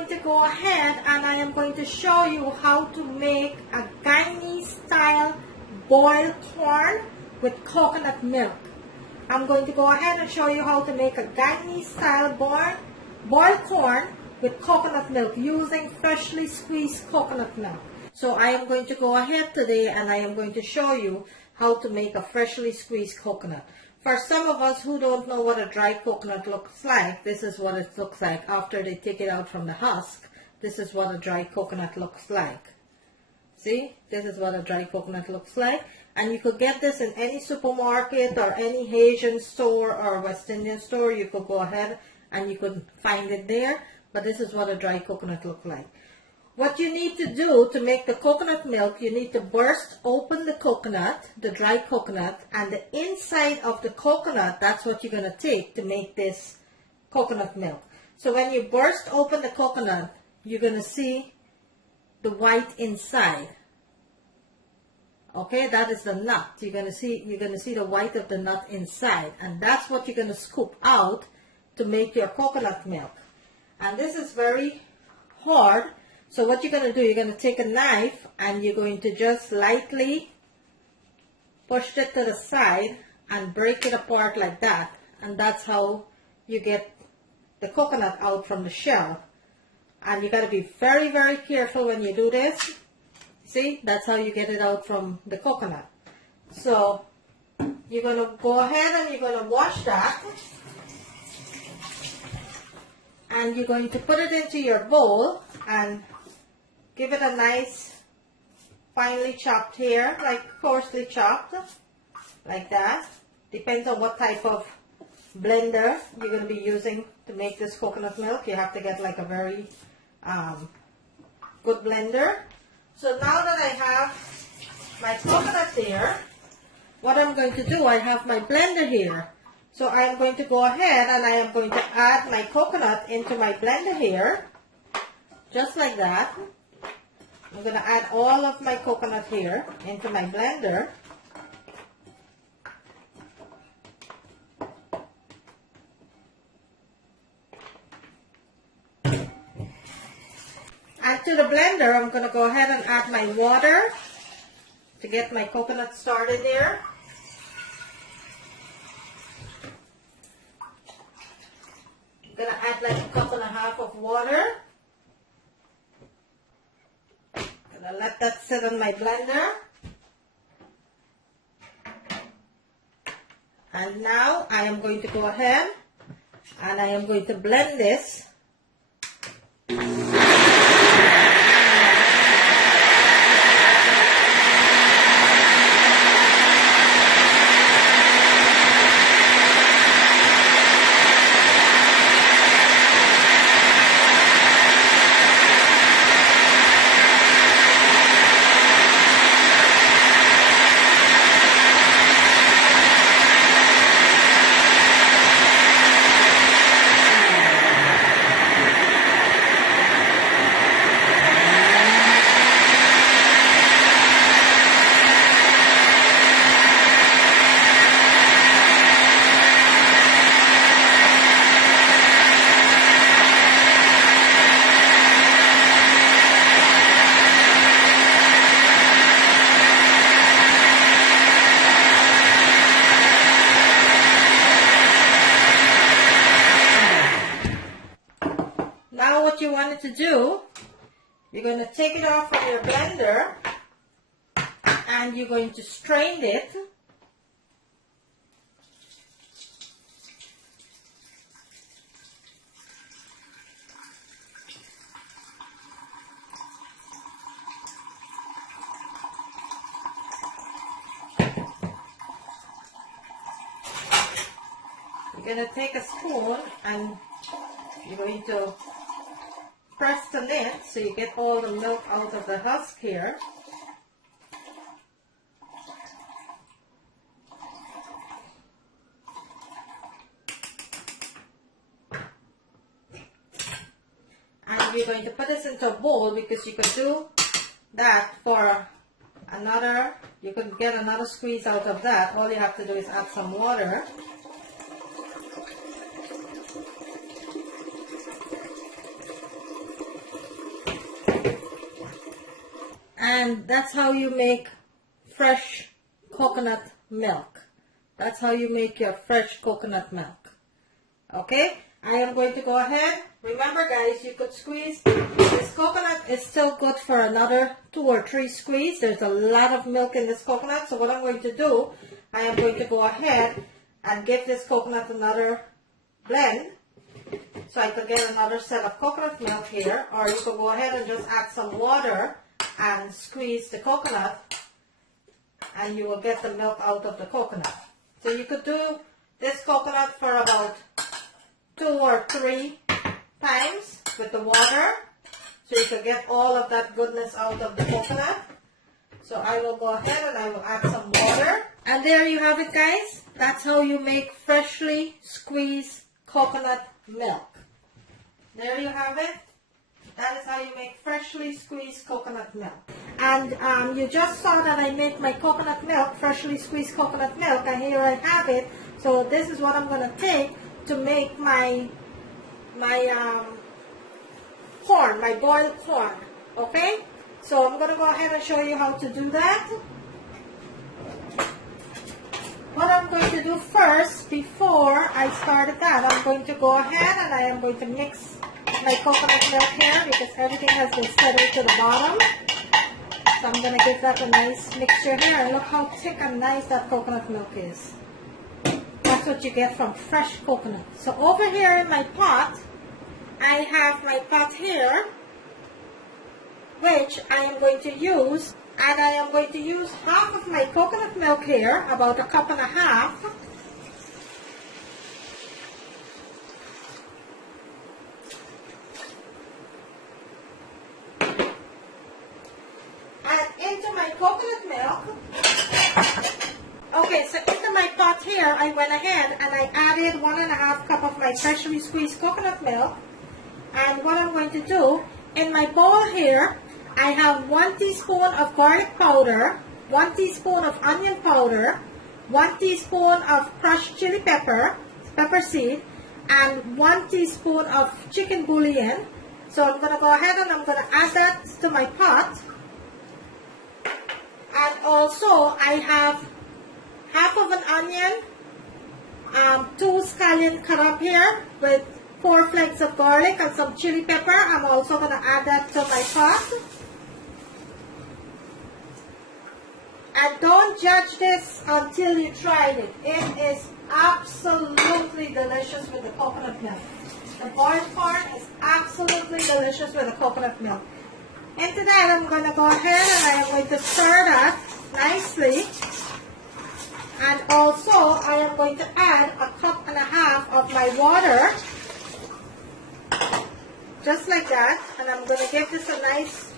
going to go ahead and I am going to show you how to make a Guyanese style boiled corn with coconut milk. I'm going to go ahead and show you how to make a Guyanese style boiled corn with coconut milk using freshly squeezed coconut milk. So I am going to go ahead today and I am going to show you how to make a freshly squeezed coconut. For some of us who don't know what a dry coconut looks like, this is what it looks like after they take it out from the husk. This is what a dry coconut looks like. See, this is what a dry coconut looks like. And you could get this in any supermarket or any Asian store or West Indian store. You could go ahead and you could find it there. But this is what a dry coconut looks like. What you need to do to make the coconut milk, you need to burst open the coconut, the dry coconut, and the inside of the coconut, that's what you're going to take to make this coconut milk. So when you burst open the coconut, you're going to see the white inside. Okay, that is the nut. You're going to see the white of the nut inside, and that's what you're going to scoop out to make your coconut milk. And this is very hard. So what you're going to do, you're going to take a knife and you're going to just lightly push it to the side and break it apart like that. And that's how you get the coconut out from the shell. And you got to be very, very careful when you do this. See, that's how you get it out from the coconut. So you're going to go ahead and you're going to wash that. And you're going to put it into your bowl and give it a nice finely chopped here, like coarsely chopped, like that. Depends on what type of blender you're going to be using to make this coconut milk. You have to get like a very good blender. So now that I have my coconut here, what I'm going to do, I have my blender here. So I am going to go ahead and I am going to add my coconut into my blender here, just like that. I'm going to add all of my coconut here into my blender. And to the blender, I'm going to go ahead and add my water to get my coconut started there. I'm going to add like 1.5 cups of water. I'll let that sit on my blender. And now I am going to go ahead and I am going to blend this. Now what you want it to do, you're going to take it off from your blender and you're going to strain it. You're going to take a spoon and you're going to press the lid so you get all the milk out of the husk here. And you're going to put this into a bowl because you could do that for another, you could get another squeeze out of that. All you have to do is add some water. And that's how you make fresh coconut milk. That's how you make your fresh coconut milk. Okay, I am going to go ahead. Remember guys, you could squeeze. This coconut is still good for another 2 or 3 squeeze. There's a lot of milk in this coconut. So what I'm going to do, I am going to go ahead and give this coconut another blend. So I could get another set of coconut milk here. Or you could go ahead and just add some water and squeeze the coconut. And you will get the milk out of the coconut. So you could do this coconut for about 2 or 3 times with the water. So you could get all of that goodness out of the coconut. So I will go ahead and I will add some water. And there you have it guys. That's how you make freshly squeezed coconut milk. There you have it. That is how you make freshly squeezed coconut milk. And you just saw that I make my coconut milk, freshly squeezed coconut milk, and here I have it. So this is what I'm going to take to make my corn, my boiled corn. Okay? So I'm going to go ahead and show you how to do that. What I'm going to do first, before I start that, I'm going to go ahead and I am going to mix my coconut milk here because everything has been settled to the bottom. So I'm going to give that a nice mixture here, and look how thick and nice that coconut milk is. That's what you get from fresh coconut. So over here in my pot, I have my pot here, which I am going to use, and I am going to use half of my coconut milk here, about 1.5 cups. Coconut milk. Okay, so into my pot here, I went ahead and I added 1.5 cups of my freshly squeezed coconut milk. And what I'm going to do, in my bowl here, I have 1 teaspoon of garlic powder, 1 teaspoon of onion powder, 1 teaspoon of crushed chili pepper, pepper seed, and 1 teaspoon of chicken bouillon. So I'm going to go ahead and I'm going to add that to my pot. And also, I have half of an onion, 2 scallions cut up here with 4 flakes of garlic and some chili pepper. I'm also going to add that to my pot. And don't judge this until you tried it. It is absolutely delicious with the coconut milk. The boiled corn is absolutely delicious with the coconut milk. Into that, I'm going to go ahead and I am going to stir that nicely. And also, I am going to add 1.5 cups of my water. Just like that. And I'm going to give this a nice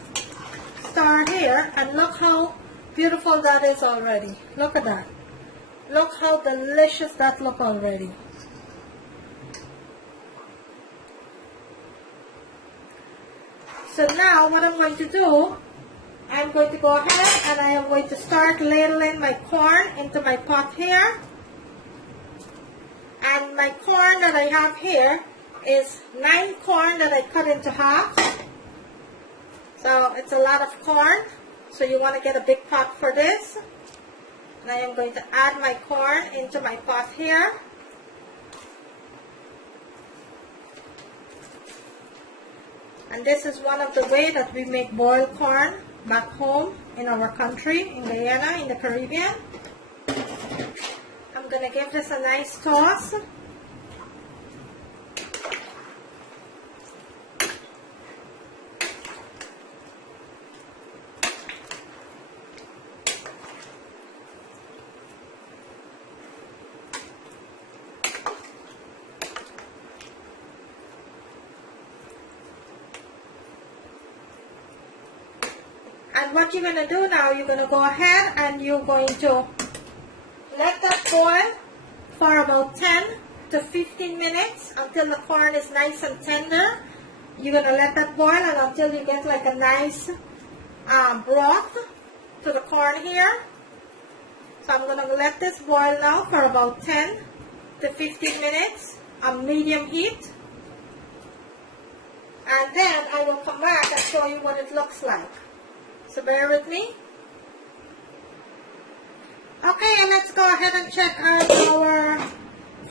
stir here. And look how beautiful that is already. Look at that. Look how delicious that looks already. So now what I'm going to do, I'm going to go ahead and I am going to start ladling my corn into my pot here. And my corn that I have here is 9 corn that I cut into half. So it's a lot of corn. So you want to get a big pot for this. And I am going to add my corn into my pot here. And this is one of the ways that we make boiled corn back home in our country, in Guyana, in the Caribbean. I'm going to give this a nice toss. And what you're going to do now, you're going to go ahead and you're going to let that boil for about 10 to 15 minutes until the corn is nice and tender. You're going to let that boil and until you get like a nice broth to the corn here. So I'm going to let this boil now for about 10 to 15 minutes on medium heat. And then I will come back and show you what it looks like. So bear with me. Okay, let's go ahead and check out our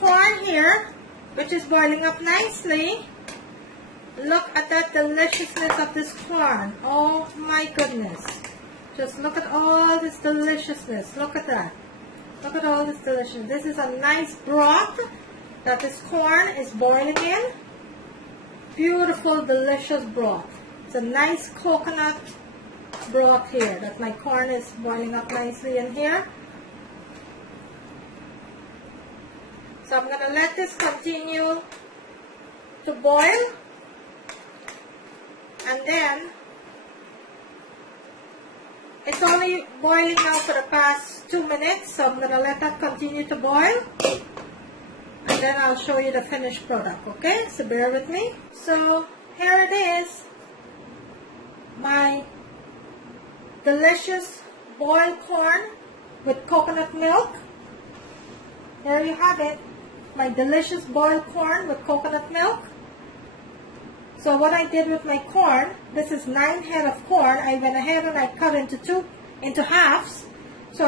corn here, which is boiling up nicely. Look at that deliciousness of this corn. Oh my goodness. Just look at all this deliciousness. Look at that. Look at all this deliciousness. This is a nice broth that this corn is boiling in. Beautiful, delicious broth. It's a nice coconut broth here that my corn is boiling up nicely in here. So I'm going to let this continue to boil, and then it's only boiling now for the past 2 minutes, so I'm going to let that continue to boil, and then I'll show you the finished product, okay? So bear with me. So here it is, my delicious boiled corn with coconut milk. There you have it, my delicious boiled corn with coconut milk. So what I did with my corn, this is 9 head of corn. I went ahead and I cut into halves. So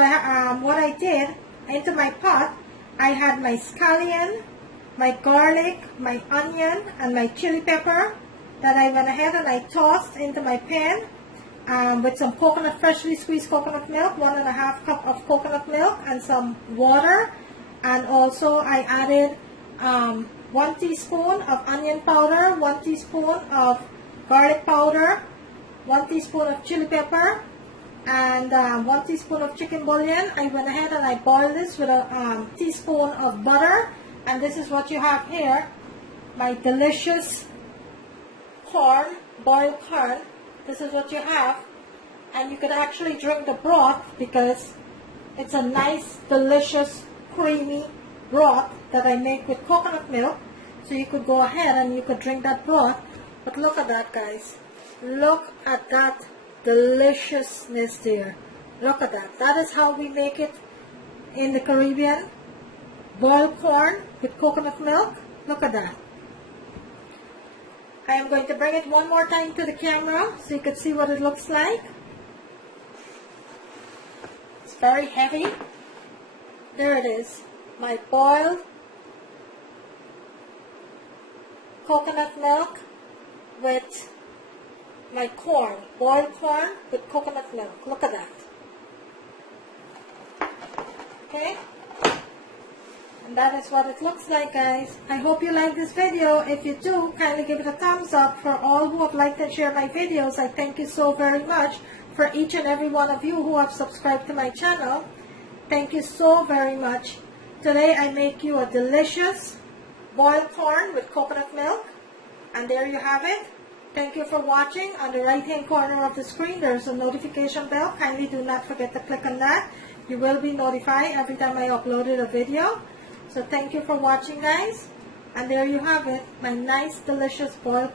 what I did, into my pot, I had my scallion, my garlic, my onion, and my chili pepper that I went ahead and I tossed into my pan with some coconut, freshly squeezed coconut milk, 1.5 cup of coconut milk, and some water. And also I added 1 teaspoon of onion powder, 1 teaspoon of garlic powder, 1 teaspoon of chili pepper, and 1 teaspoon of chicken bouillon. I went ahead and I boiled this with a teaspoon of butter, and this is what you have here, my delicious corn, boiled corn. This is what you have, and you could actually drink the broth because it's a nice, delicious, creamy broth that I make with coconut milk. So you could go ahead and you could drink that broth. But look at that, guys. Look at that deliciousness there. Look at that. That is how we make it in the Caribbean. Boiled corn with coconut milk. Look at that. I am going to bring it one more time to the camera so you can see what it looks like. It's very heavy. There it is, my boiled coconut milk with my corn, boiled corn with coconut milk. Look at that. Okay? And that is what it looks like, guys. I hope you like this video. If you do, kindly give it a thumbs up. For all who have liked and shared my videos, I thank you so very much. For each and every one of you who have subscribed to my channel, thank you so very much. Today I make you a delicious boiled corn with coconut milk. And there you have it. Thank you for watching. On the right hand corner of the screen there's a notification bell. Kindly do not forget to click on that. You will be notified every time I uploaded a video. So thank you for watching, guys. And there you have it, my nice delicious boiled